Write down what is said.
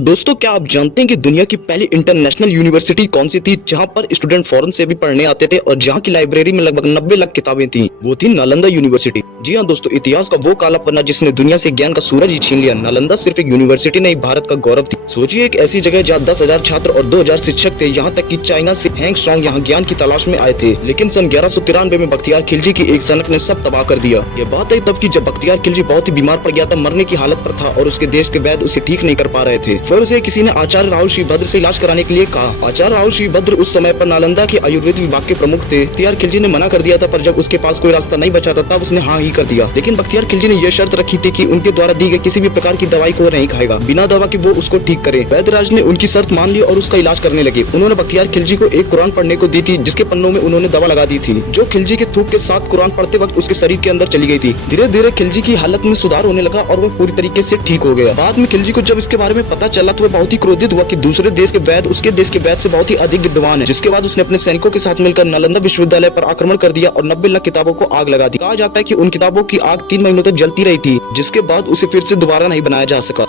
दोस्तों, क्या आप जानते हैं कि दुनिया की पहली इंटरनेशनल यूनिवर्सिटी कौन सी थी जहां पर स्टूडेंट फॉरेन से भी पढ़ने आते थे और जहां की लाइब्रेरी में लगभग 90 लाख किताबें थी? वो थी नालंदा यूनिवर्सिटी। जी हाँ दोस्तों, इतिहास का वो काला पन्ना जिसने दुनिया से ज्ञान का सूरज ही छीन लिया। नालंदा सिर्फ एक यूनिवर्सिटी नहीं, भारत का गौरव थी। सोचिए, एक ऐसी जगह जहाँ 10,000 छात्र और 2,000 शिक्षक थे। यहाँ तक कि चाइना से हैंग स्ट्रॉन्ग यहाँ ज्ञान की तलाश में आए थे। लेकिन सन 1193 में बख्तियार खिलजी की एक सनक ने सब तबाह कर दिया। ये बात है तब की, जब बख्तियार खिलजी बहुत ही बीमार पड़ गया था, मरने की हालत पर था और उसके देश के वैद्य उसे ठीक नहीं कर पा रहे थे। फिर उसे किसी ने आचार्य राहुल श्रीभद्र से इलाज कराने के लिए कहा। आचार्य राहुल श्रीभद्र उस समय पर नालंदा के आयुर्वेद विभाग के प्रमुख थे। बख्तियार खिलजी ने मना कर दिया था, पर जब उसके पास कोई रास्ता नहीं बचा था तब उसने हाँ ही कर दिया। लेकिन बख्तियार खिलजी ने यह शर्त रखी थी कि उनके द्वारा दी गई किसी भी प्रकार की दवाई को नहीं खाएगा, बिना दवा के वो उसको ठीक करे। वैद्यराज ने उनकी शर्त मान ली और उसका इलाज करने लगे। उन्होंने बख्तियार खिलजी को एक कुरान पढ़ने को दी थी, जिसके पन्नों में उन्होंने दवा लगा दी थी, जो खिलजी के थूक के साथ कुरान पढ़ते वक्त उसके शरीर के अंदर चली गई थी। धीरे धीरे खिलजी की हालत में सुधार होने लगा और वह पूरी तरीके से ठीक हो गया। बाद में खिलजी को जब इसके बारे में पता चला तो वह बहुत ही क्रोधित हुआ कि दूसरे देश के वैद्य उसके देश के वैद्य से बहुत ही अधिक विद्वान है। जिसके बाद उसने अपने सैनिकों के साथ मिलकर नालंदा विश्वविद्यालय पर आक्रमण कर दिया और 90 लाख किताबों को आग लगा दी। कहा जाता है कि उन किताबों की आग 3 महीनों तक जलती रही थी, जिसके बाद उसे फिर से दोबारा नहीं बनाया जा सका।